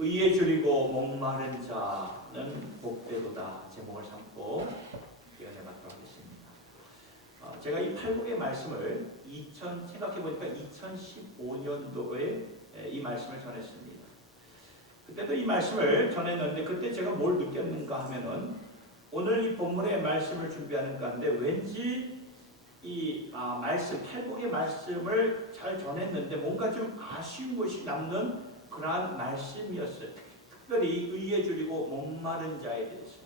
의에 줄이고 목마른 자는 복되도다 제목을 삼고 연애받도록 하겠습니다. 제가 이 팔복의 말씀을 생각해보니까 2015년도에 이 말씀을 전했습니다. 그때도 이 말씀을 전했는데 그때 제가 뭘 느꼈는가 하면은 오늘 이 본문의 말씀을 준비하는 가운데 왠지 이 말씀, 팔복의 말씀을 잘 전했는데 뭔가 좀 아쉬운 것이 남는 그러한 말씀이었어요. 특별히 의에 줄이고 목마른 자에 대해서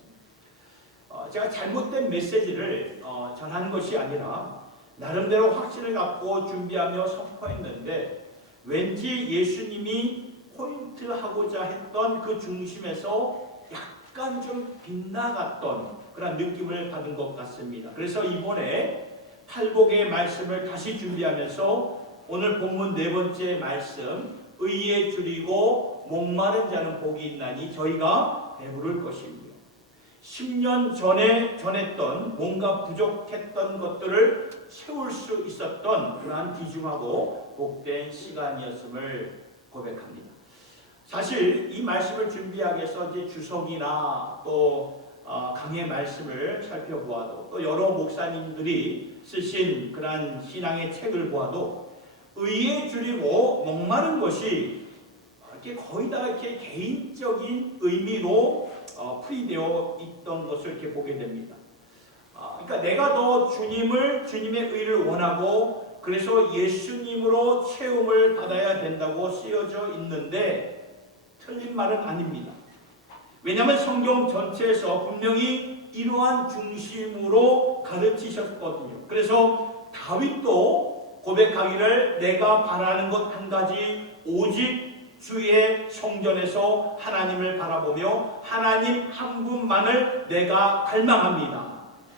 제가 잘못된 메시지를 전한 것이 아니라 나름대로 확신을 갖고 준비하며 선포했는데 왠지 예수님이 포인트하고자 했던 그 중심에서 약간 좀 빗나갔던 그런 느낌을 받은 것 같습니다. 그래서 이번에 팔복의 말씀을 다시 준비하면서 오늘 본문 네 번째 말씀 의에 줄이고 목마른 자는 복이 있나니 저희가 배부를 것이며 10년 전에 전했던 뭔가 부족했던 것들을 채울 수 있었던 그러한 귀중하고 복된 시간이었음을 고백합니다. 사실 이 말씀을 준비하기 위해서 이제 주석이나 또 강의 말씀을 살펴보아도 또 여러 목사님들이 쓰신 그러한 신앙의 책을 보아도 의에 줄이고 목마른 것이 이렇게 거의 다 이렇게 개인적인 의미로 풀이되어 있던 것을 이렇게 보게 됩니다. 그러니까 내가 더 주님의 의를 원하고 그래서 예수님으로 채움을 받아야 된다고 쓰여져 있는데 틀린 말은 아닙니다. 왜냐하면 성경 전체에서 분명히 이러한 중심으로 가르치셨거든요. 그래서 다윗도 고백하기를 내가 바라는 것 한 가지 오직 주의 성전에서 하나님을 바라보며 하나님 한 분만을 내가 갈망합니다.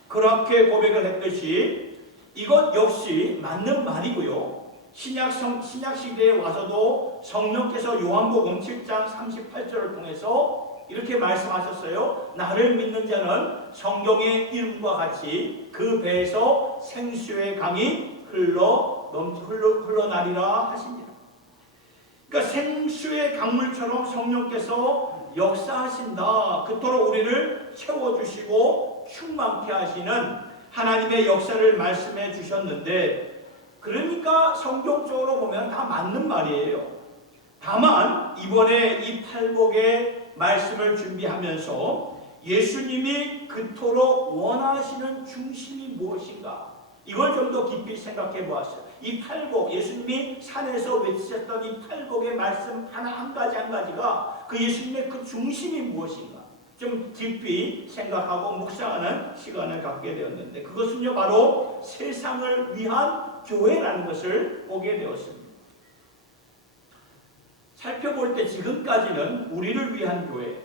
그렇게 고백을 했듯이 이것 역시 맞는 말이고요. 신약 시대에 와서도 성령께서 요한복음 7장 38절을 통해서 이렇게 말씀하셨어요. 나를 믿는 자는 성경의 이름과 같이 그 배에서 생수의 강이 흘러나리라 하십니다. 그러니까 생수의 강물처럼 성령께서 역사하신다. 그토록 우리를 채워주시고 충만케 하시는 하나님의 역사를 말씀해 주셨는데 그러니까 성경적으로 보면 다 맞는 말이에요. 다만 이번에 이 팔복의 말씀을 준비하면서 예수님이 그토록 원하시는 중심이 무엇인가 이걸 좀 더 깊이 생각해 보았어요. 이 팔복, 예수님이 산에서 외치셨던 이 팔복의 말씀 한 가지가 그 예수님의 그 중심이 무엇인가 좀 깊이 생각하고 묵상하는 시간을 갖게 되었는데 그것은요 바로 세상을 위한 교회라는 것을 보게 되었습니다. 살펴볼 때 지금까지는 우리를 위한 교회,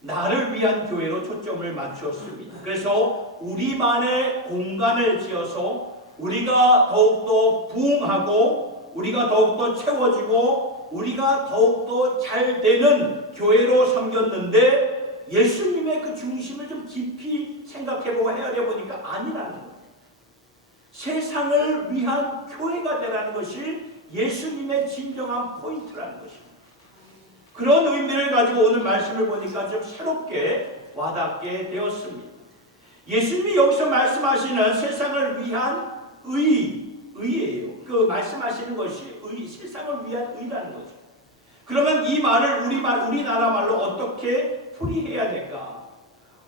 나를 위한 교회로 초점을 맞추었습니다. 그래서 우리만의 공간을 지어서 우리가 더욱더 부흥하고 우리가 더욱더 채워지고 우리가 더욱더 잘 되는 교회로 섬겼는데 예수님의 그 중심을 좀 깊이 생각해보고 헤아려 보니까 아니라는 거예요. 세상을 위한 교회가 되라는 것이 예수님의 진정한 포인트라는 것입니다. 그런 의미를 가지고 오늘 말씀을 보니까 좀 새롭게 와닿게 되었습니다. 예수님이 여기서 말씀하시는 세상을 위한 의예요. 그 말씀하시는 것이 세상을 위한 의라는 거죠. 그러면 이 말을 우리나라 말로 어떻게 풀이해야 될까?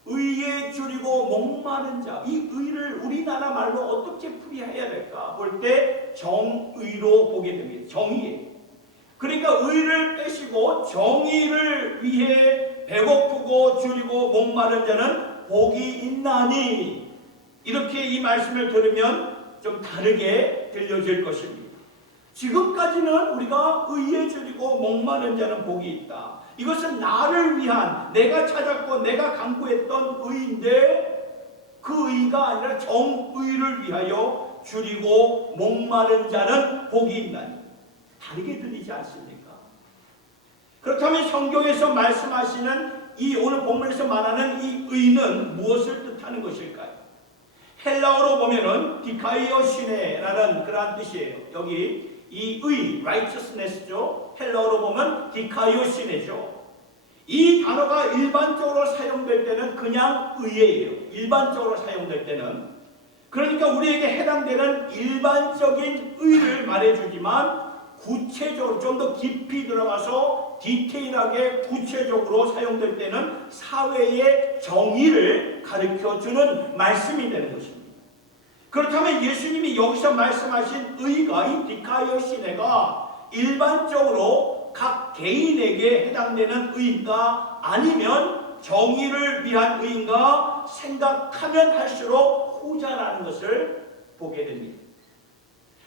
의에 줄이고 목마른 자, 이 의를 우리나라 말로 어떻게 풀이해야 될까? 볼 때 정의로 보게 됩니다. 정의예요. 그러니까 의를 빼시고 정의를 위해 배고프고 줄이고 목마른 자는 복이 있나니 이렇게 이 말씀을 들으면 좀 다르게 들려질 것입니다. 지금까지는 우리가 의에 줄이고 목마른 자는 복이 있다. 이것은 나를 위한 내가 찾았고 내가 강구했던 의인데 그 의가 아니라 정의를 위하여 줄이고 목마른 자는 복이 있나니 다르게 들리지 않습니까? 그렇다면 성경에서 말씀하시는 이 오늘 본문에서 말하는 이 의는 무엇을 뜻하는 것일까요? 헬라어로 보면은 디카이오시네라는 그러한 뜻이에요. 여기 이 의, righteousness죠. 헬라어로 보면 디카이오시네죠. 이 단어가 일반적으로 사용될 때는 그냥 의예요. 일반적으로 사용될 때는. 그러니까 우리에게 해당되는 일반적인 의를 말해주지만 구체적으로 좀 더 깊이 들어가서 디테일하게 구체적으로 사용될 때는 사회의 정의를 가르쳐주는 말씀이 되는 것입니다. 그렇다면 예수님이 여기서 말씀하신 의가, 이 디카이오시네가 일반적으로 각 개인에게 해당되는 의인가 아니면 정의를 위한 의인가 생각하면 할수록 후자라는 것을 보게 됩니다.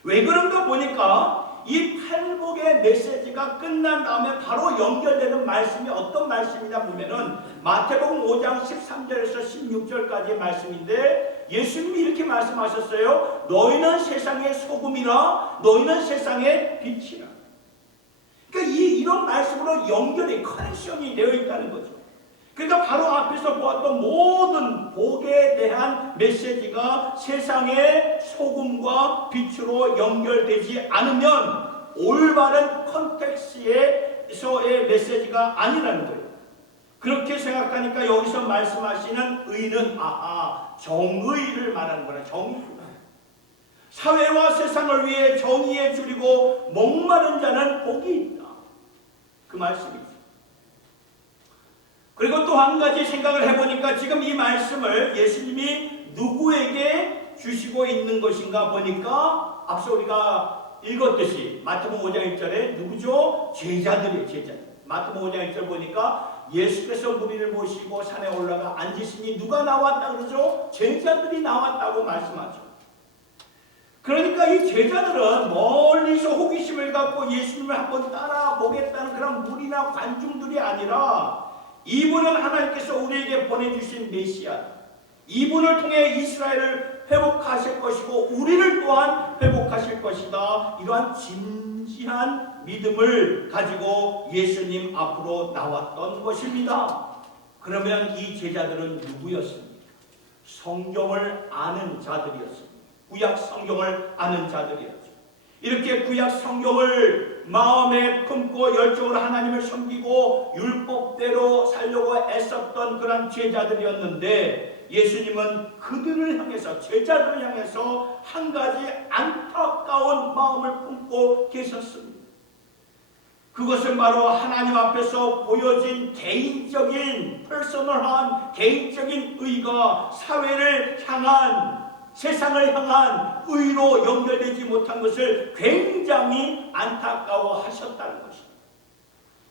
왜 그런가 보니까 이 팔복의 메시지가 끝난 다음에 바로 연결되는 말씀이 어떤 말씀이냐 보면은 마태복음 5장 13절에서 16절까지의 말씀인데 예수님이 이렇게 말씀하셨어요. 너희는 세상의 소금이라, 너희는 세상의 빛이라. 그러니까 이런 말씀으로 연결이 커넥션이 되어 있다는 거죠. 그러니까 바로 앞에서 보았던 모든 복에 대한 메시지가 세상의 소금과 빛으로 연결되지 않으면 올바른 컨텍스트에서의 메시지가 아니라는 거예요. 그렇게 생각하니까 여기서 말씀하시는 의는 정의를 말하는 거라. 정의구나. 사회와 세상을 위해 정의에 줄이고 목마른 자는 복이 있다. 그 말씀이죠. 그리고 또 한 가지 생각을 해보니까 지금 이 말씀을 예수님이 누구에게 주시고 있는 것인가 보니까 앞서 우리가 읽었듯이 마태복음 5장 1절에 누구죠? 제자들이에요. 제자들. 마태복음 5장 1절 보니까 예수께서 무리를 모시고 산에 올라가 앉으시니 누가 나왔다 그러죠? 제자들이 나왔다고 말씀하죠. 그러니까 이 제자들은 멀리서 호기심을 갖고 예수님을 한번 따라보겠다는 그런 무리나 관중들이 아니라 이분은 하나님께서 우리에게 보내주신 메시아, 이분을 통해 이스라엘을 회복하실 것이고 우리를 또한 회복하실 것이다. 이러한 진지한 믿음을 가지고 예수님 앞으로 나왔던 것입니다. 그러면 이 제자들은 누구였습니까? 성경을 아는 자들이었습니다. 구약 성경을 아는 자들이었죠. 이렇게 구약 성경을 마음에 품고 열정으로 하나님을 섬기고 율법대로 살려고 애썼던 그런 제자들이었는데 예수님은 그들을 향해서, 제자들을 향해서 한 가지 안타까운 마음을 품고 계셨습니다. 그것은 바로 하나님 앞에서 보여진 개인적인 퍼스널한 개인적인 의가 사회를 향한, 세상을 향한 의로 연결되지 못한 것을 굉장히 안타까워하셨다는 것입니다.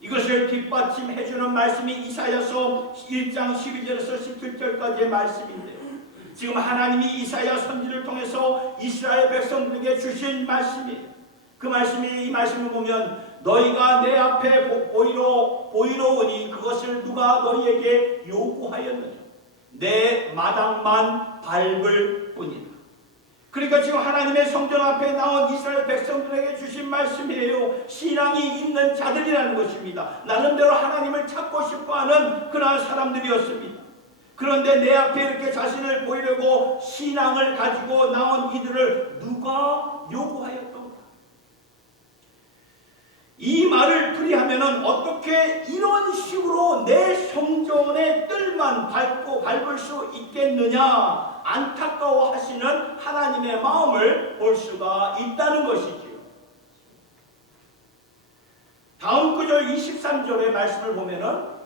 이것을 뒷받침해주는 말씀이 이사야서 1장 12절에서 17절까지의 말씀인데요. 지금 하나님이 이사야 선지를 통해서 이스라엘 백성들에게 주신 말씀이에요. 그 말씀이, 이 말씀을 보면 너희가 내 앞에 보이러 오니 그것을 누가 너희에게 요구하였느냐? 내 마당만 밟을 뿐이다. 그러니까 지금 하나님의 성전 앞에 나온 이스라엘 백성들에게 주신 말씀이에요. 신앙이 있는 자들이라는 것입니다. 나름대로 하나님을 찾고 싶어하는 그러한 사람들이었습니다. 그런데 내 앞에 이렇게 자신을 보이려고 신앙을 가지고 나온 이들을 누가 요구하였던가? 이 말을 풀이하면은 어떻게 이런 식으로 내 성전의 뜰만 밟을 수 있겠느냐 안타까워하시는 하나님의 마음을 볼 수가 있다는 것이지요. 다음 구절 23절의 말씀을 보면은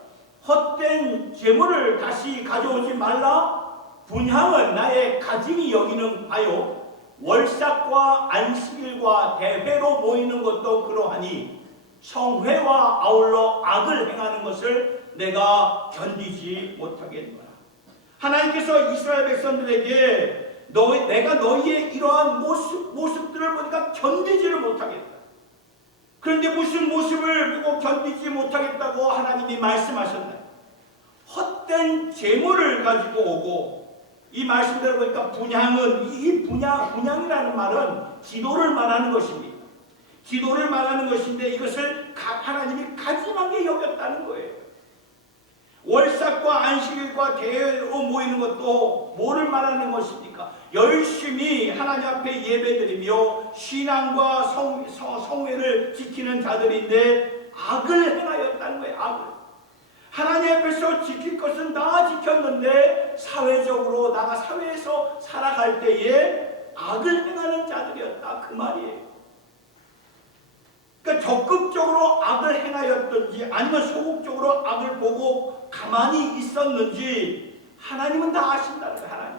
헛된 재물을 다시 가져오지 말라. 분향은 나의 가짐이 여기는 바요. 월삭과 안식일과 대회로 모이는 것도 그러하니 성회와 아울러 악을 행하는 것을 내가 견디지 못하겠노라. 하나님께서 이스라엘 백성들에게 내가 너희의 이러한 모습들을 보니까 견디지를 못하겠다. 그런데 무슨 모습을 보고 견디지 못하겠다고 하나님이 말씀하셨나요? 헛된 재물을 가지고 오고, 이 말씀대로 보니까 분향은, 이 분향이라는 말은 기도를 말하는 것입니다. 기도를 말하는 것인데 이것을 하나님이 가짐하게 여겼다는 거예요. 월삭과 안식일과 대회로 모이는 것도 뭐를 말하는 것입니까? 열심히 하나님 앞에 예배드리며 신앙과 성회를 지키는 자들인데 악을 행하였다는 거예요. 하나님 앞에서 지킬 것은 다 지켰는데 사회적으로 나가 사회에서 살아갈 때에 악을 행하는 자들이었다 그 말이에요. 그러니까 적극적으로 악을 행하였든지 아니면 소극적으로 악을 보고 가만히 있었는지 하나님은 다 아신다는 거예요. 하나님.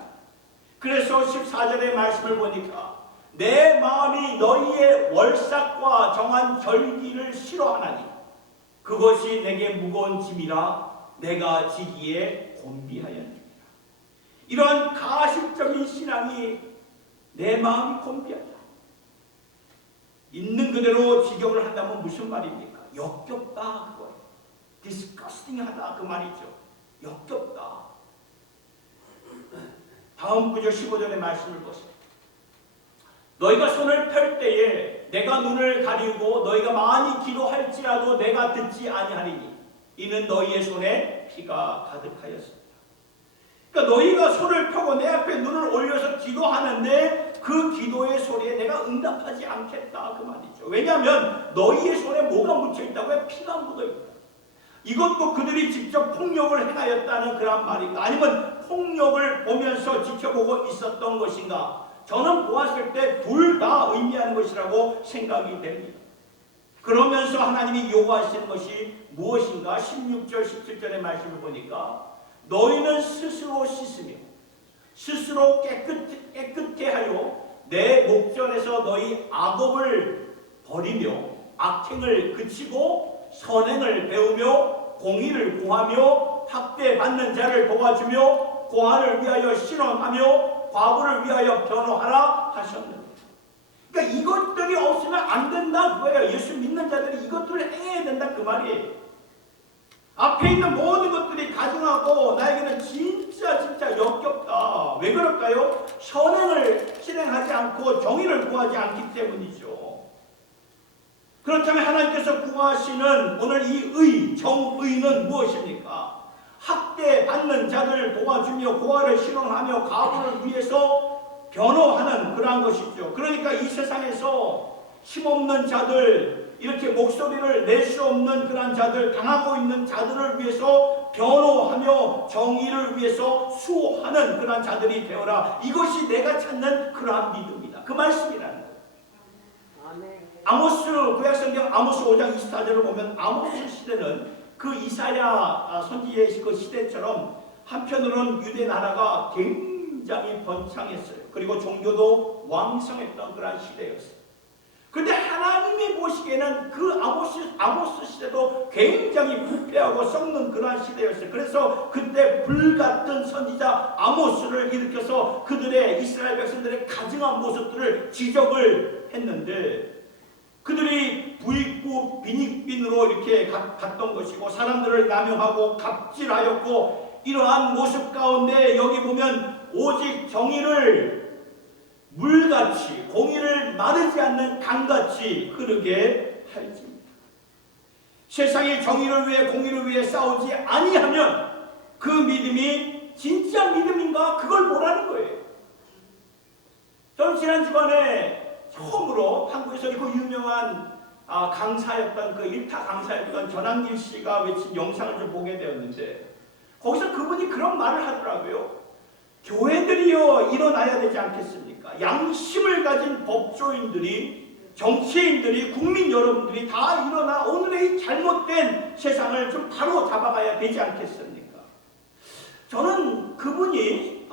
그래서 14절의 말씀을 보니까 내 마음이 너희의 월삭과 정한 절기를 싫어하나니 그것이 내게 무거운 짐이라 내가 지기에 곤비하였느니라. 이러한 가식적인 신앙이 내 마음이 곤비하다. 있는 그대로 직역을 한다면 무슨 말입니까? 역겹다 그거예요. disgusting하다 그 말이죠. 역겹다. 다음 구절 15절의 말씀을 보세요. 너희가 손을 펼 때에 내가 눈을 가리고 너희가 많이 기도할지라도 내가 듣지 아니하리니 이는 너희의 손에 피가 가득하였습니다. 그러니까 너희가 손을 펴고 내 앞에 눈을 올려서 기도하는데 그 기도의 소리에 내가 응답하지 않겠다 그 말이죠. 왜냐하면 너희의 손에 뭐가 묻혀있다고요? 피가 묻어있다. 이것도 그들이 직접 폭력을 행하였다는 그런 말인가? 아니면 폭력을 보면서 지켜보고 있었던 것인가? 저는 보았을 때 둘 다 의미하는 것이라고 생각이 됩니다. 그러면서 하나님이 요구하시는 것이 무엇인가? 16절 17절의 말씀을 보니까 너희는 스스로 씻으며 스스로 깨끗게 하여 내 목전에서 너희 악업을 버리며 악행을 그치고 선행을 배우며 공의를 구하며 학대받는 자를 도와주며 고아를 위하여 신원하며 과부를 위하여 변호하라 하셨는데, 그러니까 이것들이 없으면 안 된다 그거예요. 예수 믿는 자들이 이것들을 해야 된다 그 말이에요. 앞에 있는 모든 것들이 가증하고 나에게는 진짜 역겹다. 왜 그럴까요? 선행을 실행하지 않고 정의를 구하지 않기 때문이죠. 그렇다면 하나님께서 구하시는 오늘 이 정의는 무엇입니까? 학대받는 자들을 도와주며 고아를 신원하며 가부를 위해서 변호하는 그러한 것이죠. 그러니까 이 세상에서 힘없는 자들, 이렇게 목소리를 낼 수 없는 그러한 자들, 당하고 있는 자들을 위해서 변호하며 정의를 위해서 수호하는 그러한 자들이 되어라. 이것이 내가 찾는 그러한 믿음이다. 그 말씀이라는 거예요. 아모스 구약성경 아모스 5장 24절을 보면 아모스 시대는 그 이사야 선지의 그 시대처럼 한편으로는 유대 나라가 굉장히 번창했어요. 그리고 종교도 왕성했던 그러한 시대였어요. 그런데 하나님이 보시기에는 그 아모스 시대도 굉장히 부패하고 썩는 그러한 시대였어요. 그래서 그때 불같은 선지자 아모스를 일으켜서 그들의 이스라엘 백성들의 가증한 모습들을 지적을 했는데, 그들이 부익부 빈익빈으로 이렇게 갔던 것이고 사람들을 남용하고 갑질하였고, 이러한 모습 가운데 여기 보면 오직 정의를 물같이 공의를 마르지 않는 강같이 흐르게 할지니라. 세상이 정의를 위해 공의를 위해 싸우지 아니하면 그 믿음이 진짜 믿음인가? 그걸 보라는 거예요. 저는 지난 주간에 처음으로 한국에서 그 유명한 강사였던 그 일타 강사였던 전한길 씨가 외친 영상을 좀 보게 되었는데, 거기서 그분이 그런 말을 하더라고요. 교회들이요 일어나야 되지 않겠습니까? 양심을 가진 법조인들이, 정치인들이, 국민 여러분들이 다 일어나 오늘의 이 잘못된 세상을 좀 바로 잡아가야 되지 않겠습니까? 저는 그분이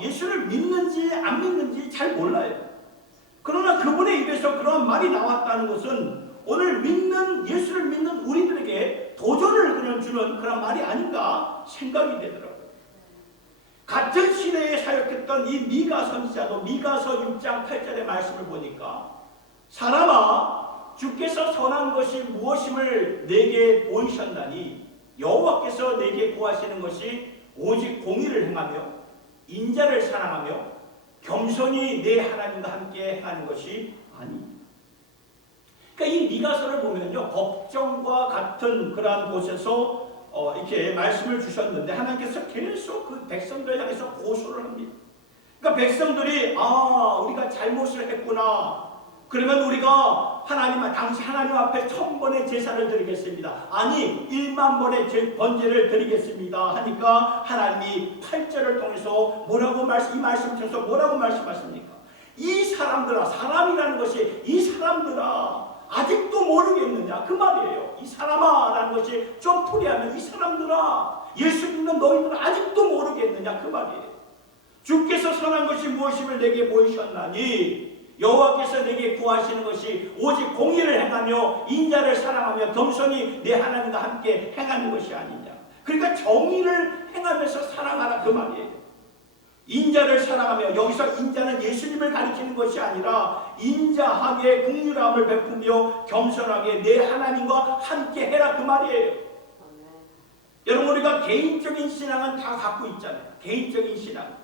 예수를 믿는지 안 믿는지 잘 몰라요. 그러나 그분의 입에서 그런 말이 나왔다는 것은 오늘 예수를 믿는 우리들에게 도전을 주는 그런 말이 아닌가 생각이 되더라고요. 같은 시대에 사역했던 이 미가 선지자도 미가서 6장 8절의 말씀을 보니까, 사람아 주께서 선한 것이 무엇임을 내게 보이셨나니 여호와께서 내게 구하시는 것이 오직 공의를 행하며 인자를 사랑하며 겸손히 내 하나님과 함께 행하는 것이 아니. 그러니까 이 미가서를 보면요, 법정과 같은 그러한 곳에서 이렇게 말씀을 주셨는데 하나님께서 계속 그 백성들을 향해서 고소를 합니다. 그러니까 백성들이 우리가 잘못을 했구나. 그러면 우리가 당시 하나님 앞에 1000번의 제사를 드리겠습니다. 아니 1만 번의 번제를 드리겠습니다 하니까 하나님이 8절을 통해서 이 말씀 통해서 뭐라고 말씀하십니까? 이 사람들아, 사람이라는 것이 이 사람들아 아직도 모르겠느냐 그 말이에요. 이 사람아 라는 것이 좀 풀이하면 이 사람들아, 예수 믿는 너희들은 아직도 모르겠느냐 그 말이에요. 주께서 선한 것이 무엇임을 내게 보이셨나니 여호와께서 내게 구하시는 것이 오직 공의를 행하며 인자를 사랑하며 겸손히 내 하나님과 함께 행하는 것이 아니냐. 그러니까 정의를 행하면서 사랑하라 그 말이에요. 인자를 사랑하며, 여기서 인자는 예수님을 가리키는 것이 아니라 인자하게 긍휼함을 베푸며 겸손하게 내 하나님과 함께 해라 그 말이에요. 여러분, 우리가 개인적인 신앙은 다 갖고 있잖아요. 개인적인 신앙.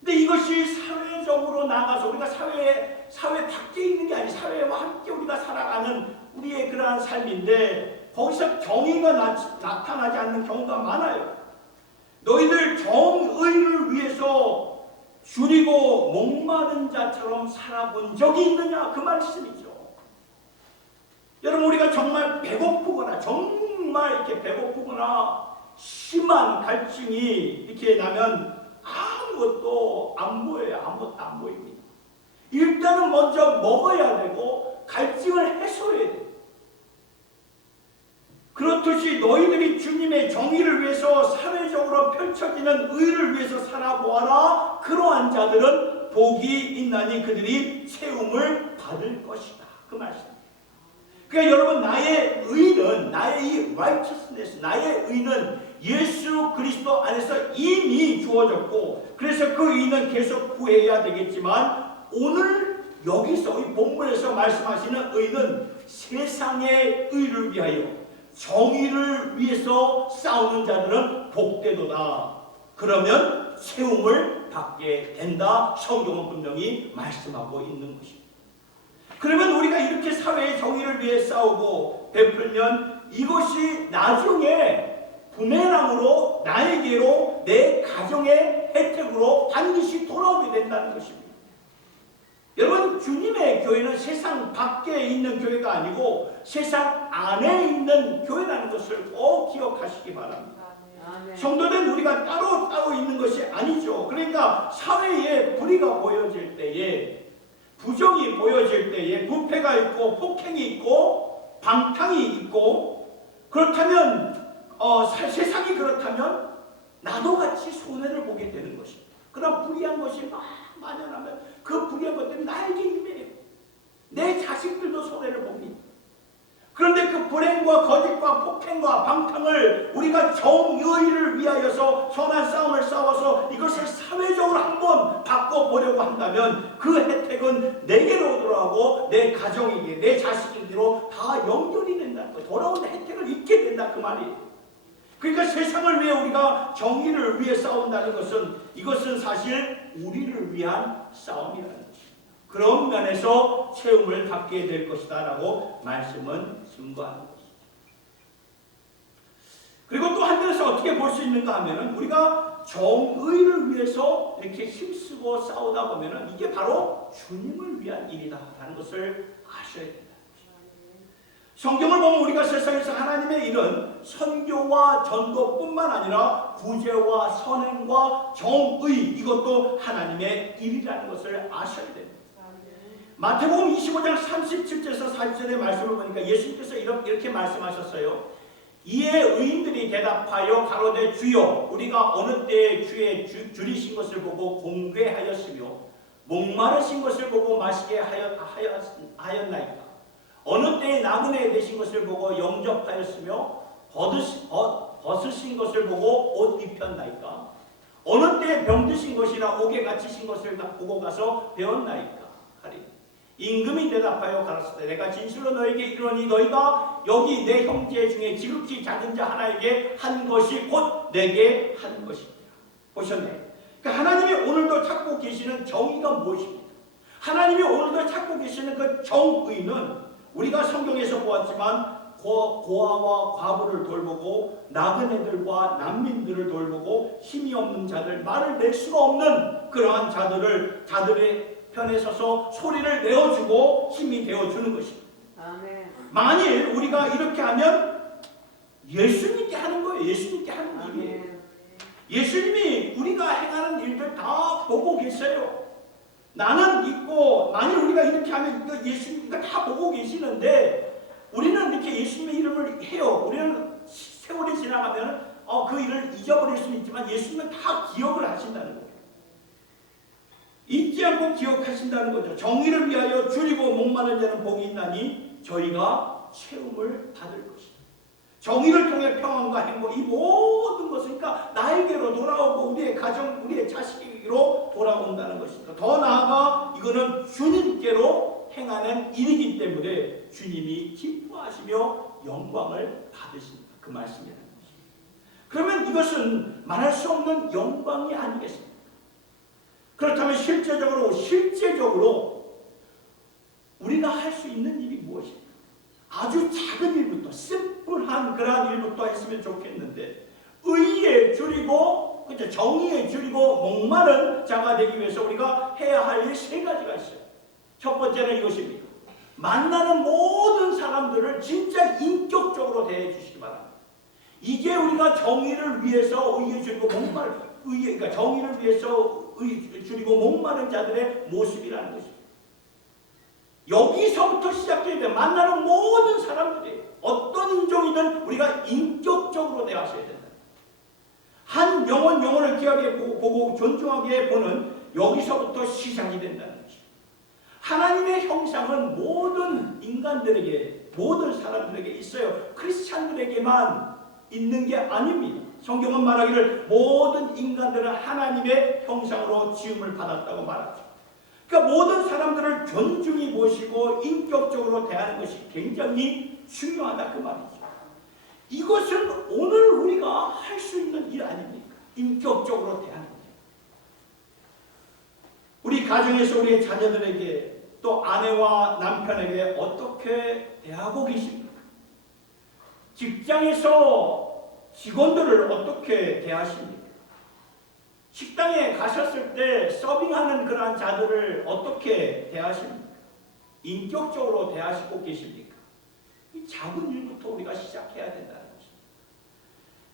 근데 이것이 사회적으로 나가서 우리가 사회 밖에 있는 게 아니라 사회와 함께 우리가 살아가는 우리의 그러한 삶인데 거기서 정의가 나타나지 않는 경우가 많아요. 너희들 정의를 위해서 줄이고 목마른 자처럼 살아본 적이 있느냐 그 말씀이죠. 여러분, 우리가 정말 배고프거나 정말 이렇게 배고프거나 심한 갈증이 이렇게 나면 아무것도 안 보여요. 아무것도 안 보입니다. 일단은 먼저 먹어야 되고 갈증을 해소해야 돼요. 그렇듯이 너희들이 주님의 정의를 위해서 사회적으로 펼쳐지는 의를 위해서 살아보아라. 그러한 자들은 복이 있나니 그들이 채움을 받을 것이다. 그 말씀입니다. 그러니까 여러분, 나의 의는, 나의 이 righteousness, 나의 의는 예수 그리스도 안에서 이미 주어졌고, 그래서 그 의는 계속 구해야 되겠지만, 오늘 여기서 이 본문에서 말씀하시는 의는 세상의 의를 위하여 정의를 위해서 싸우는 자들은 복되도다. 그러면 채움을 받게 된다. 성경은 분명히 말씀하고 있는 것입니다. 그러면 우리가 이렇게 사회의 정의를 위해 싸우고 베풀면 이것이 나중에 부메랑으로 나에게로 내 가정의 혜택으로 반드시 돌아오게 된다는 것입니다. 여러분, 주님의 교회는 세상 밖에 있는 교회가 아니고 세상 안에 있는 교회라는 것을 꼭 기억하시기 바랍니다. 성도는 우리가 따로 있는 것이 아니죠. 그러니까 사회에 불의가 보여질 때에, 부정이 보여질 때에, 부패가 있고 폭행이 있고 방탕이 있고, 그렇다면 세상이 그렇다면 나도 같이 손해를 보게 되는 것입니다. 그런 불의한 것이 막 만연하면 그 불의한 것들이 나에게 임해요. 내 자식들도 손해를 봅니다. 그런데 그 불행과 거짓과 폭행과 방탕을 우리가 정의를 위하여서 선한 싸움을 싸워서 이것을 사회적으로 한번 바꿔보려고 한다면 그 혜택은 내게로 돌아오고 내 가정에게, 내 자식에게로 다 연결이 된다는 거예요. 돌아오는 혜택을 잊게 된다 그 말이에요. 그러니까 세상을 위해 우리가 정의를 위해 싸운다는 것은, 이것은 사실 우리를 위한 싸움이라는 것입니다. 그런 면에서 채움을 받게 될 것이다 라고 말씀은 증거하는 것이죠. 그리고 또 한편에서 어떻게 볼 수 있는가 하면은, 우리가 정의를 위해서 이렇게 힘쓰고 싸우다 보면은 이게 바로 주님을 위한 일이다 라는 것을 아셔야 됩니다. 성경을 보면 우리가 세상에서 하나님의 일은 선교와 전도뿐만 아니라 구제와 선행과 정의, 이것도 하나님의 일이라는 것을 아셔야 됩니다. 마태복음 25장 37절에서 40절의 말씀을 보니까 예수님께서 이렇게 말씀하셨어요. 이에 의인들이 대답하여 가로되 주여, 우리가 어느 때에 주의 줄이신 것을 보고 공개하였으며 목마르신 것을 보고 마시게 하였나이까? 어느 때에 나그네 되신 것을 보고 영접하였으며 벗으신 것을 보고 옷 입혔나이까? 어느 때에 병드신 것이나 옥에 갇히신 것을 보고 가서 배웠나이까? 하리. 임금이 대답하여 가라사대 내가 진실로 너에게 이르노니 너희가 여기 내 형제 중에 지극히 작은 자 하나에게 한 것이 곧 내게 한 것이니라. 보셨네. 그러니까 하나님이 오늘도 찾고 계시는 정의가 무엇입니까? 하나님이 오늘도 찾고 계시는 그 정의는, 우리가 성경에서 보았지만 고아와 과부를 돌보고 나그네들과 난민들을 돌보고 힘이 없는 자들, 말을 낼 수가 없는 그러한 자들의 편에 서서 소리를 내어주고 힘이 되어주는 것입니다. 만일 우리가 이렇게 하면 예수님께 하는 거예요. 예수님께 하는 일이에요. 예수님이 우리가 행하는 일들 다 보고 계세요. 나는 있고 만일 우리가 이렇게 하면 이거 예수님이 다 보고 계시는데 우리는 이렇게 예수님의 이름을 해요. 우리는 세월이 지나가면 그 일을 잊어버릴 수는 있지만 예수님은 다 기억을 하신다는 거예요. 잊지 않고 기억하신다는 거죠. 정의를 위하여 줄이고 목마른 자는 복이 있나니 저희가 채움을 받을 것이다. 정의를 통해 평안과 행복, 이 모든 것은 그러니까 나에게로 돌아오고 우리의 가정, 우리의 자식에게로 돌아온다는 것입니다. 더 나아가 이거는 주님께로 행하는 일이기 때문에 주님이 기뻐하시며 영광을 받으신다. 그 말씀이라는 것입니다. 그러면 이것은 말할 수 없는 영광이 아니겠습니까? 그렇다면 실제적으로 우리가 할 수 있는 일이 무엇입니까? 아주 작은 일부터, 심플한 그러한 일부터 했으면 좋겠는데 의에 줄이고 그렇죠? 정의에 줄이고 목마른 자가 되기 위해서 우리가 해야 할 일 세 가지가 있어요. 첫 번째는 이것입니다. 만나는 모든 사람들을 진짜 인격적으로 대해 주시기 바랍니다. 이게 우리가 정의를 위해서 의에 줄이고 그러니까 정의를 위해서 줄이고 목마른 자들의 모습이라는 것입니다. 여기서부터 시작해야 돼요. 만나는 모든 사람들이 어떤 인종이든 우리가 인격적으로 대하셔야 된다. 한 영혼을 귀하게 보고 존중하게 보는 여기서부터 시작이 된다는 것입니다. 하나님의 형상은 모든 인간들에게, 모든 사람들에게 있어요. 크리스찬들에게만 있는 게 아닙니다. 성경은 말하기를 모든 인간들은 하나님의 형상으로 지음을 받았다고 말하죠. 그러니까 모든 사람들을 존중히 모시고 인격적으로 대하는 것이 굉장히 중요하다 그 말이죠. 이것은 오늘 우리가 할 수 있는 일 아닙니까? 인격적으로 대하는 것. 우리 가정에서 우리의 자녀들에게 또 아내와 남편에게 어떻게 대하고 계십니까? 직장에서 직원들을 어떻게 대하십니까? 식당에 가셨을 때 서빙하는 그러한 자들을 어떻게 대하십니까? 인격적으로 대하시고 계십니까? 이 작은 일부터 우리가 시작해야 된다는 것입니다.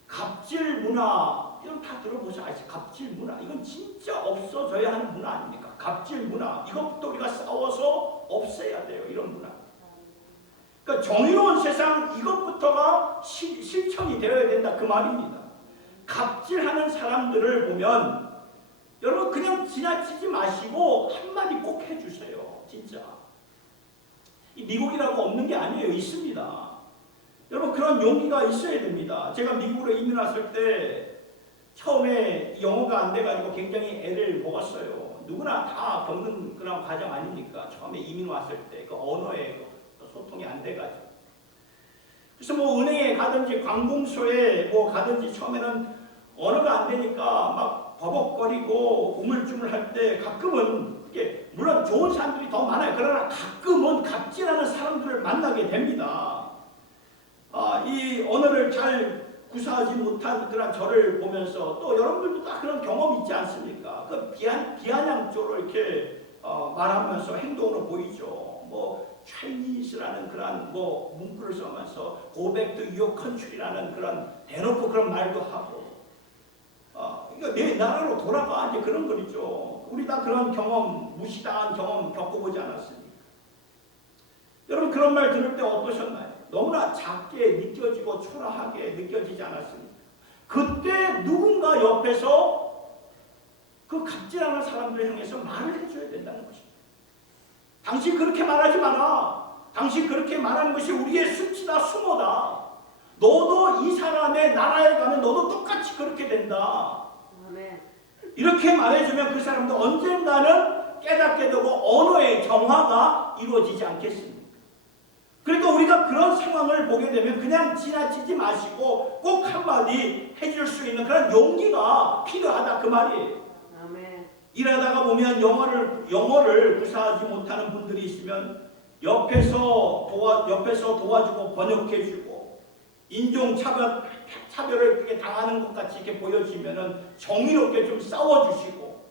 갑질 문화, 이건 다 들어보셔 아시죠? 갑질 문화, 이건 진짜 없어져야 하는 문화 아닙니까? 갑질 문화, 이것부터 우리가 싸워서 없애야 돼요. 이런 문화. 그러니까 정의로운 세상, 이것부터가 실천이 되어야 된다 그 말입니다. 갑질하는 사람들을 보면 여러분 그냥 지나치지 마시고 한마디 꼭 해주세요. 진짜. 미국이라고 없는 게 아니에요. 있습니다. 여러분 그런 용기가 있어야 됩니다. 제가 미국으로 이민 왔을 때 처음에 영어가 안 돼가지고 굉장히 애를 먹었어요. 누구나 다 겪는 그런 과정 아닙니까? 처음에 이민 왔을 때 그 언어에 소통이 안 돼가지고. 그래서 뭐 은행에 가든지 관공서에 뭐 가든지 처음에는 언어가 안 되니까 막 버벅거리고 우물쭈물할 때 가끔은 이게 물론 좋은 사람들이 더 많아요. 그러나 가끔은 갑질하는 사람들을 만나게 됩니다. 이 언어를 잘 구사하지 못한 그런 저를 보면서 또 여러분들도 다 그런 경험 있지 않습니까? 그 비아냥조로 이렇게 말하면서 행동으로 보이죠. 뭐 차이니스라는 그런 뭐 문구를 써면서 고백 투 유어 컨트리라는 그런 대놓고 그런 말도 하고 그러니까 내 나라로 돌아가 이제 그런 거죠. 우리 다 그런 경험, 무시당한 경험 겪어보지 않았습니까? 여러분 그런 말 들을 때 어떠셨나요? 너무나 작게 느껴지고 초라하게 느껴지지 않았습니까? 그때 누군가 옆에서 그 갑질하는 사람들을 향해서 말을 해줘야 된다는 것입니다. 당신 그렇게 말하지 마라. 당신 그렇게 말하는 것이 우리의 수치다, 수모다. 너도 이 사람의 나라에 가면 너도 똑같이 그렇게 된다. 이렇게 말해주면 그 사람도 언젠가는 깨닫게 되고 언어의 정화가 이루어지지 않겠습니까? 그러니까 우리가 그런 상황을 보게 되면 그냥 지나치지 마시고 꼭 한마디 해줄 수 있는 그런 용기가 필요하다 그 말이에요. 아멘. 일하다가 보면 영어를 구사하지 못하는 분들이 있으면 옆에서 도와주고 번역해주고 인종차별을 그렇게 당하는 것 같이 이렇게 보여지면은 정의롭게 좀 싸워주시고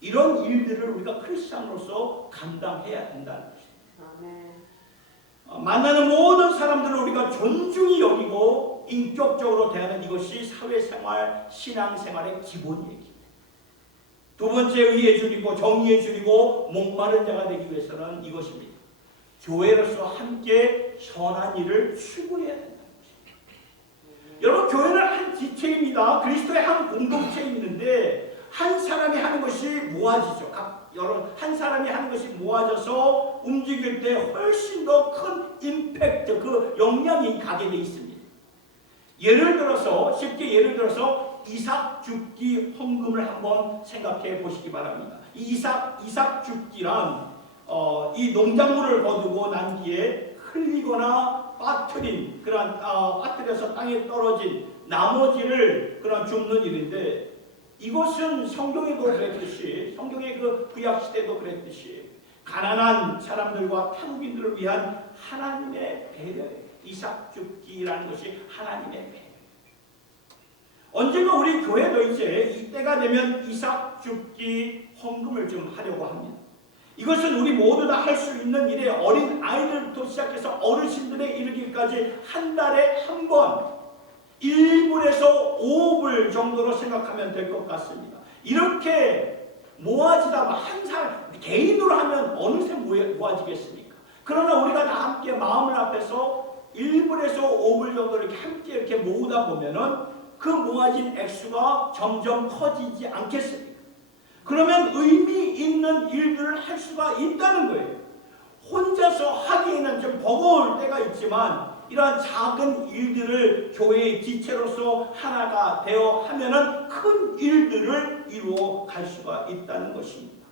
이런 일들을 우리가 크리스찬으로서 감당해야 된다는 것입니다. 아멘. 만나는 모든 사람들을 우리가 존중히 여기고 인격적으로 대하는 이것이 사회생활, 신앙생활의 기본 얘기입니다. 두 번째, 의에 줄이고 정의에 줄이고 목마른 자가 되기 위해서는 이것입니다. 교회로서 함께 선한 일을 추구해야 된다는 것입니다. 여러분, 교회는 한 지체입니다. 그리스도의 한 공동체에 있는데 한 사람이 하는 것이 모아지죠. 여러분, 한 사람이 하는 것이 모아져서 움직일 때 훨씬 더 큰 임팩트, 그 영향이 가게 되어 있습니다. 쉽게 예를 들어서 이삭 죽기 헌금을 한번 생각해 보시기 바랍니다. 이 이삭 죽기란 이 농작물을 거두고 난 뒤에 흘리거나 빠뜨려서 땅에 떨어진 나머지를 줍는 일인데, 이것은 성경에도 그랬듯이, 성경의 그 구약 시대도 그랬듯이 가난한 사람들과 태국인들을 위한 하나님의 배려예요. 이삭 죽기라는 것이 하나님의 배려. 언젠가 우리 교회도 이제 이때가 되면 이삭 죽기 헌금을 좀 하려고 합니다. 이것은 우리 모두 다 할 수 있는 일에 어린 아이들부터 시작해서 어르신들에 이르기까지 한 달에 한 번 1불에서 5불 정도로 생각하면 될 것 같습니다. 이렇게 모아지다 한 사람 개인으로 하면 어느새 모아지겠습니까? 그러나 우리가 다 함께 마음을 합해서 1불에서 5불 정도 이렇게 모으다 보면은 그 모아진 액수가 점점 커지지 않겠습니까? 그러면 의미 있는 일들을 할 수가 있다는 거예요. 혼자서 하기에는 좀 버거울 때가 있지만 이러한 작은 일들을 교회의 지체로서 하나가 되어 하면은 큰 일들을 이루어 갈 수가 있다는 것입니다.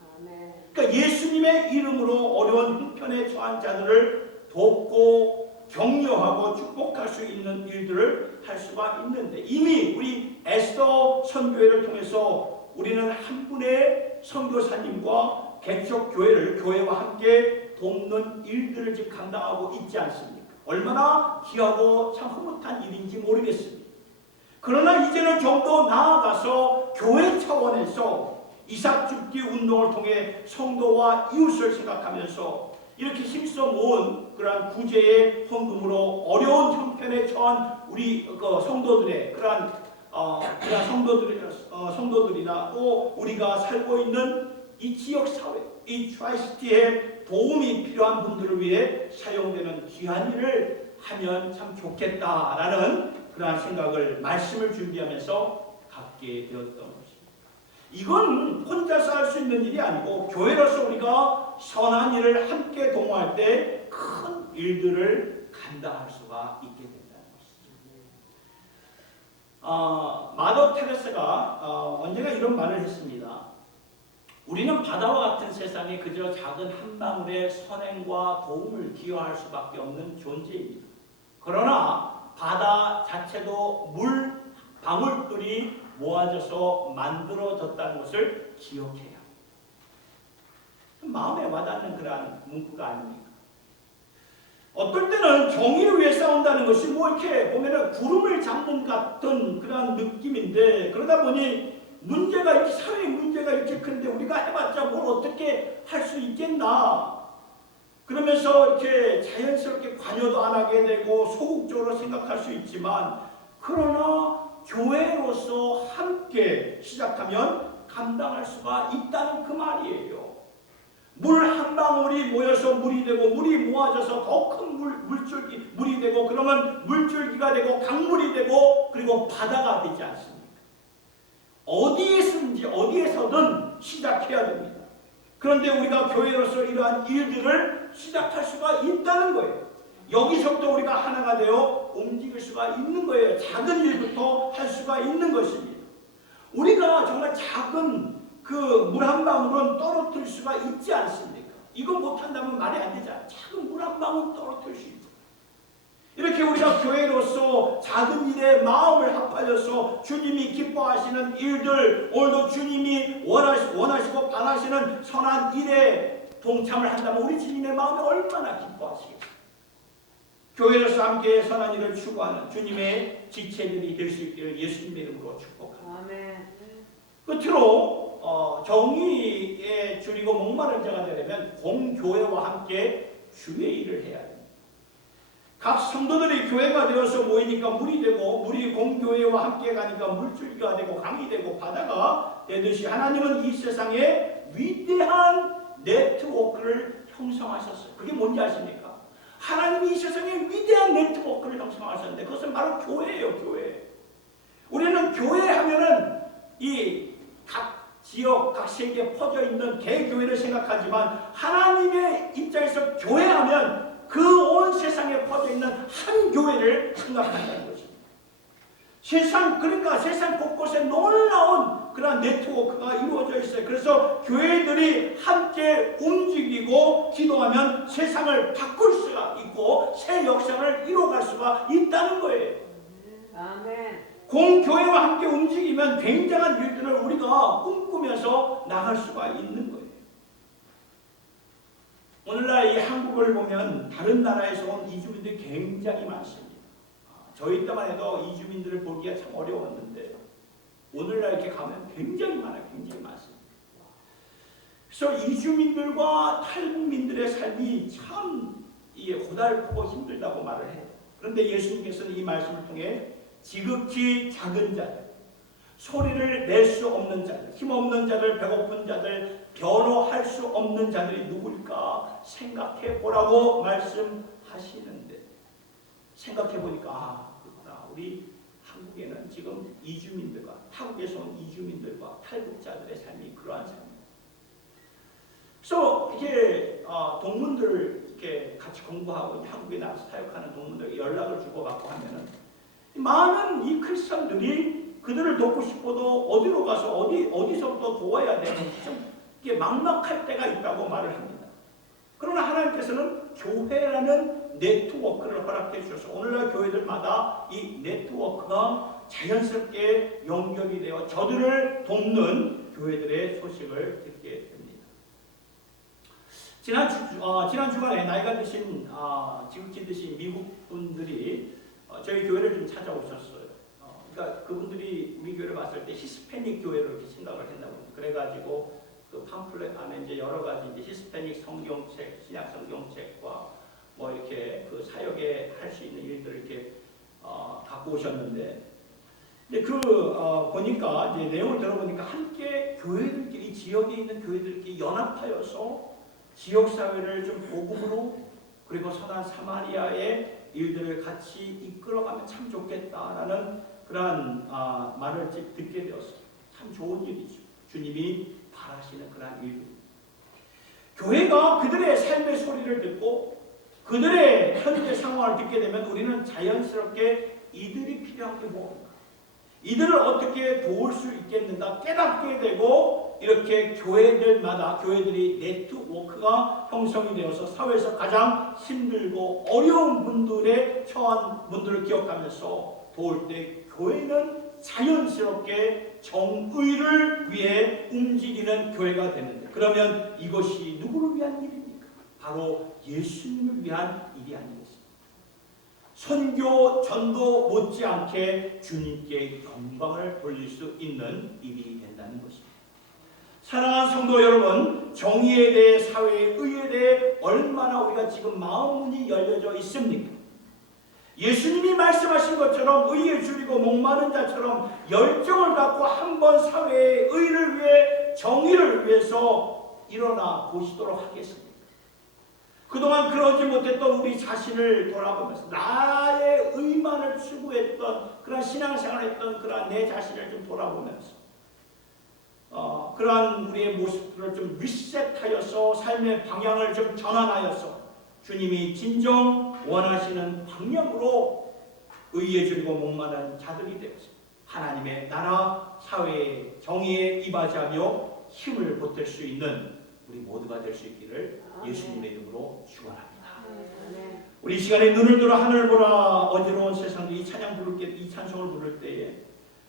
그러니까 예수님의 이름으로 어려운 형편에 처한 자들을 돕고 격려하고 축복할 수 있는 일들을 할 수가 있는데, 이미 우리 에스더 선교회를 통해서 우리는 한 분의 선교사님과 개척 교회와 함께 돕는 일들을 지금 감당하고 있지 않습니까? 얼마나 귀하고 참 흐뭇한 일인지 모르겠습니다. 그러나 이제는 좀 더 나아가서 교회 차원에서 이삭 죽기 운동을 통해 성도와 이웃을 생각하면서 이렇게 힘써 모은 그러한 구제의 헌금으로 어려운 형편에 처한 우리 성도들의 그러한 성도들이나 또 우리가 살고 있는 이 지역 사회, 이 트라이시티에 도움이 필요한 분들을 위해 사용되는 귀한 일을 하면 참 좋겠다라는 그러한 생각을 말씀을 준비하면서 갖게 되었던 것입니다. 이건 혼자서 할 수 있는 일이 아니고 교회로서 우리가 선한 일을 함께 동호할 때 큰 일들을 감당할 수가 있게 된다는 것이죠. 마더 테레사가 언젠가 이런 말을 했습니다. 우리는 바다와 같은 세상에 그저 작은 한 방울의 선행과 도움을 기여할 수밖에 없는 존재입니다. 그러나 바다 자체도 물 방울들이 모아져서 만들어졌다는 것을 기억해야 합니다. 마음에 와닿는 그러한 문구가 아닙니까? 어떨 때는 정의를 위해 싸운다는 것이 이렇게 보면은 구름을 잡는 같은 그러한 느낌인데, 그러다 보니 사회의 문제가 이렇게 큰데 우리가 해봤자 뭘 어떻게 할 수 있겠나. 그러면서 이렇게 자연스럽게 관여도 안 하게 되고 소극적으로 생각할 수 있지만, 그러나 교회로서 함께 시작하면 감당할 수가 있다는 그 말이에요. 물 한 방울이 모여서 물이 되고 물이 모아져서 더 큰 물이 되고, 그러면 물줄기가 되고 강물이 되고 그리고 바다가 되지 않습니까? 어디에서든 시작해야 됩니다. 그런데 우리가 교회로서 이러한 일들을 시작할 수가 있다는 거예요. 여기서부터 우리가 하나가 되어 움직일 수가 있는 거예요. 작은 일부터 할 수가 있는 것입니다. 우리가 정말 작은 그 물 한 방울은 떨어뜨릴 수가 있지 않습니까? 이거 못한다면 말이 안 되잖아요. 작은 물 한 방울 떨어뜨릴 수 있죠. 이렇게 우리가 교회로서 작은 일에 마음을 합하여서 주님이 기뻐하시는 일들, 오늘도 주님이 원하시고 바라시는 선한 일에 동참을 한다면 우리 주님의 마음이 얼마나 기뻐하시겠어요. 교회로서 함께 선한 일을 추구하는 주님의 지체들이 될 수 있기를 예수님의 이름으로 축복합니다. 아멘. 끝으로 정의에 줄이고 목마른 자가 되려면 공교회와 함께 주의 일을 해야 합니다. 각 성도들이 교회가 되어서 모이니까 물이 되고, 물이 공교회와 함께 가니까 물줄기가 되고 강이 되고 바다가 되듯이 하나님은 이 세상에 위대한 네트워크를 형성하셨어요. 그게 뭔지 아십니까? 하나님이 이 세상에 위대한 네트워크를 형성하셨는데 그것은 바로 교회예요. 교회. 우리는 교회 하면은 이 각 지역, 각 세계에 퍼져 있는 대교회를 생각하지만 하나님의 입장에서 교회하면 그 온 세상에 퍼져 있는 한 교회를 생각한다는 것입니다. 그러니까 세상 곳곳에 놀라운 그런 네트워크가 이루어져 있어요. 그래서 교회들이 함께 움직이고 기도하면 세상을 바꿀 수가 있고 새 역사를 이루어갈 수가 있다는 거예요. 아멘. 공교회와 함께 움직이면 굉장한 일들을 우리가 꿈꾸면서 나갈 수가 있는 거예요. 오늘날 이 한국을 보면 다른 나라에서 온 이주민들이 굉장히 많습니다. 저희 때만 해도 이주민들을 보기가 참 어려웠는데 오늘날 이렇게 가면 굉장히 많아요. 굉장히 많습니다. 그래서 이주민들과 탈북민들의 삶이 참 고달프고 힘들다고 말을 해요. 그런데 예수님께서는 이 말씀을 통해 지극히 작은 자들, 소리를 낼 수 없는 자들, 힘없는 자들, 배고픈 자들, 변호할 수 없는 자들이 누굴까 생각해 보라고 말씀하시는데 생각해 보니까 그렇구나. 우리 한국에는 지금 이주민들과 타국에서 온 이주민들과 탈북자들의 삶이 그러한 삶입니다. 그래서 이렇게 동문들 이렇게 같이 공부하고 한국에 나와서 사역하는 동문들 연락을 주고받고 하면은 많은 이 크리스천들이 그들을 돕고 싶어도 어디로 가서 어디서부터 도와야 되는지 좀 이게 막막할 때가 있다고 말을 합니다. 그러나 하나님께서는 교회라는 네트워크를 허락해 주셔서 오늘날 교회들마다 이 네트워크가 자연스럽게 연결이 되어 저들을 돕는 교회들의 소식을 듣게 됩니다. 지난 주간에 나이가 드신 지극히 드신 미국 분들이 저희 교회를 좀 찾아오셨어요. 그러니까 그분들이 우리 교회를 봤을 때 히스패닉 교회로 이렇게 생각을 했나 봅니다. 그래가지고 그 팜플렛 안에 이제 여러 가지 이제 히스패닉 성경책, 신약 성경책과 뭐 이렇게 그 사역에 할 수 있는 일들을 이렇게 갖고 오셨는데, 근데 보니까 이제 내용을 들어보니까 함께 교회들끼리 지역에 있는 교회들끼리 연합하여서 지역 사회를 좀 복음으로 그리고 선한 사마리아의 일들을 같이 이끌어가면 참 좋겠다라는 그러한 말을 듣게 되었어요. 참 좋은 일이죠. 주님이 바라시는 그러한 일입니다. 교회가 그들의 삶의 소리를 듣고 그들의 현재 상황을 듣게 되면 우리는 자연스럽게 이들이 필요한 게 뭔가, 이들을 어떻게 도울 수 있겠는가 깨닫게 되고 이렇게 교회들이 네트워크가 형성이 되어서 사회에서 가장 힘들고 어려운 분들의 처한 분들을 기억하면서 도울 때 교회는 자연스럽게 정의를 위해 움직이는 교회가 되는데, 그러면 이것이 누구를 위한 일입니까? 바로 예수님을 위한 일이 아니겠습니까? 선교, 전도 못지않게 주님께 영광을 돌릴 수 있는 일이 된다는 것입니다. 사랑하는 성도 여러분, 정의에 대해, 사회의 의에 대해 얼마나 우리가 지금 마음문이 열려져 있습니까? 예수님이 말씀하신 것처럼 의에 줄이고 목마른 자처럼 열정을 갖고 한번 사회의 의를 위해, 정의를 위해서 일어나 보시도록 하겠습니다. 그동안 그러지 못했던 우리 자신을 돌아보면서 나의 의만을 추구했던 그런 신앙생활을 했던 그런 내 자신을 좀 돌아보면서 그러한 우리의 모습들을 좀 리셋하여서 삶의 방향을 좀 전환하여서 주님이 진정 원하시는 방향으로 의에 줄이고 목마른 자들이 되어서 하나님의 나라, 사회의 정의에 이바지하며 힘을 보탤 수 있는 우리 모두가 될 수 있기를 예수님의 이름으로 축원합니다. 우리 시간에 눈을 들어 하늘을 보라. 어지러운 세상도 이 찬송을 부를 때에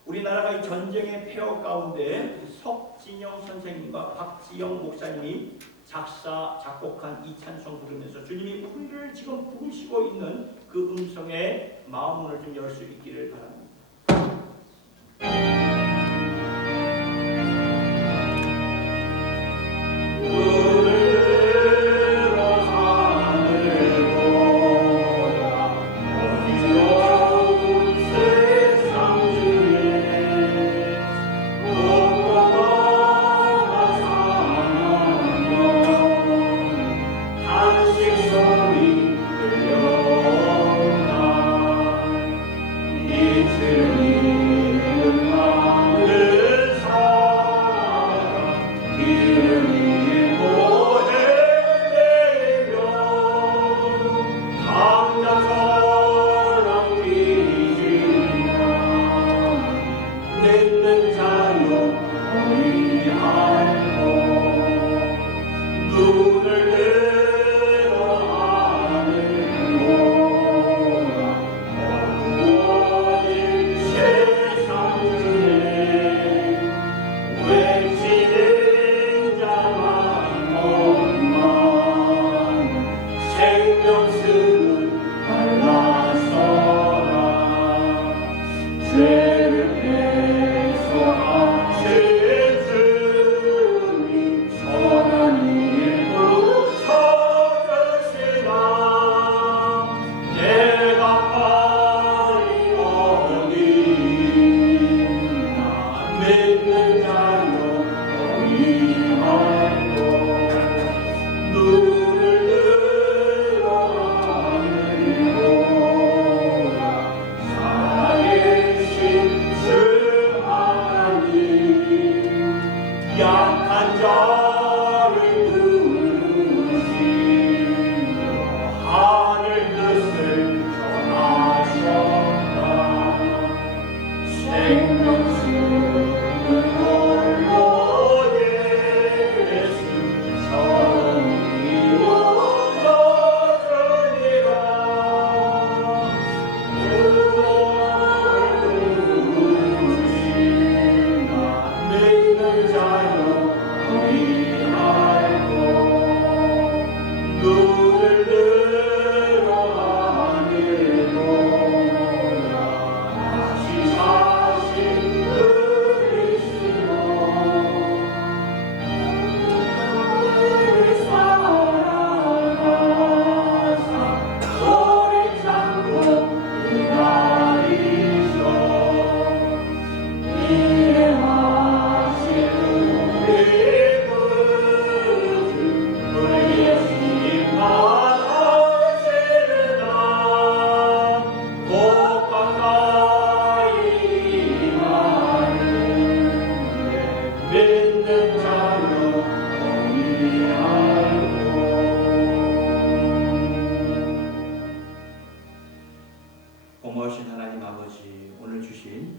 우리나라가 이 전쟁의 폐허 가운데 석진영 선생님과 박지영 목사님이 작곡한 이 찬송 부르면서 주님이 우리를 지금 부르시고 있는 그 음성에 마음문을 좀 열 수 있기를 바랍니다.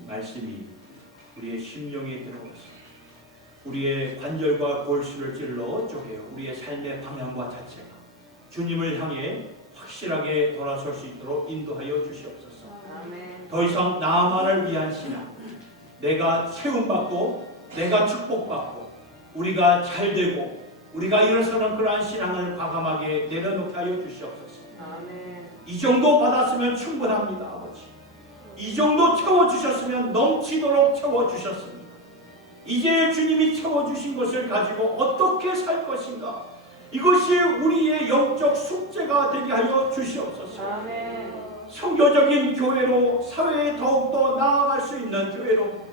말씀이 우리의 심령에 들어와서 우리의 관절과 골수를 찔러 쪼개어 우리의 삶의 방향과 자체가 주님을 향해 확실하게 돌아설 수 있도록 인도하여 주시옵소서. 아멘. 더 이상 나만을 위한 신앙, 내가 채움받고 내가 축복받고 우리가 잘되고 우리가 일어서는 그러한 신앙을 과감하게 내려놓게 하여 주시옵소서. 아멘. 이 정도 받았으면 충분합니다. 아버지, 이 정도 채워주셨으면 넘치도록 채워주셨습니다. 이제 주님이 채워주신 것을 가지고 어떻게 살 것인가, 이것이 우리의 영적 숙제가 되게 하여 주시옵소서. 아멘. 성교적인 교회로, 사회에 더욱더 나아갈 수 있는 교회로,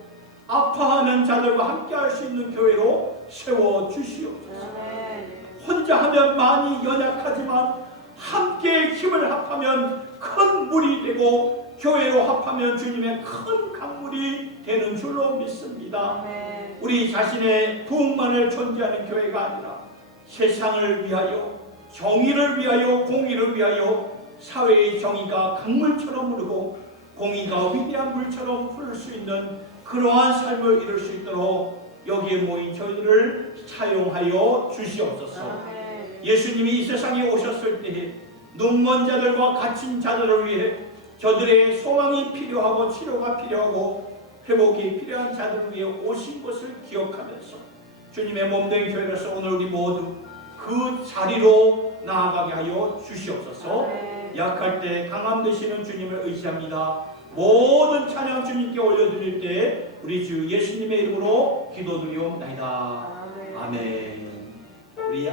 아파하는 자들과 함께할 수 있는 교회로 세워주시옵소서. 아멘. 혼자 하면 많이 연약하지만 함께 힘을 합하면 큰 물이 되고 교회로 합하면 주님의 큰 강물이 되는 줄로 믿습니다. 아멘. 우리 자신의 부흥만을 존재하는 교회가 아니라 세상을 위하여, 정의를 위하여, 공의를 위하여 사회의 정의가 강물처럼 흐르고 공의가 위대한 물처럼 흐를 수 있는 그러한 삶을 이룰 수 있도록 여기에 모인 저희들을 사용하여 주시옵소서. 아멘. 예수님이 이 세상에 오셨을 때에 눈먼 자들과 갇힌 자들을 위해 저들의 소망이 필요하고 치료가 필요하고 회복이 필요한 자들을 위해 오신 것을 기억하면서 주님의 몸된 교회로서 오늘 우리 모두 그 자리로 나아가게 하여 주시옵소서. 아멘. 약할 때 강함 되시는 주님을 의지합니다. 모든 찬양 주님께 올려드릴 때 우리 주 예수님의 이름으로 기도드리옵나이다. 아멘. 아멘. 우리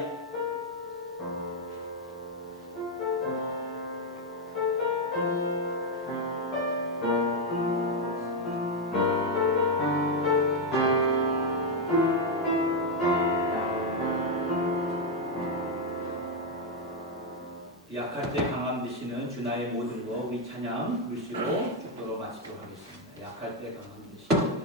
약할 때 강함 되시는 주나의 모든 것 우리 찬양 글씨로 죽도록 마치도록 하겠습니다. 약할 때 강함 되시는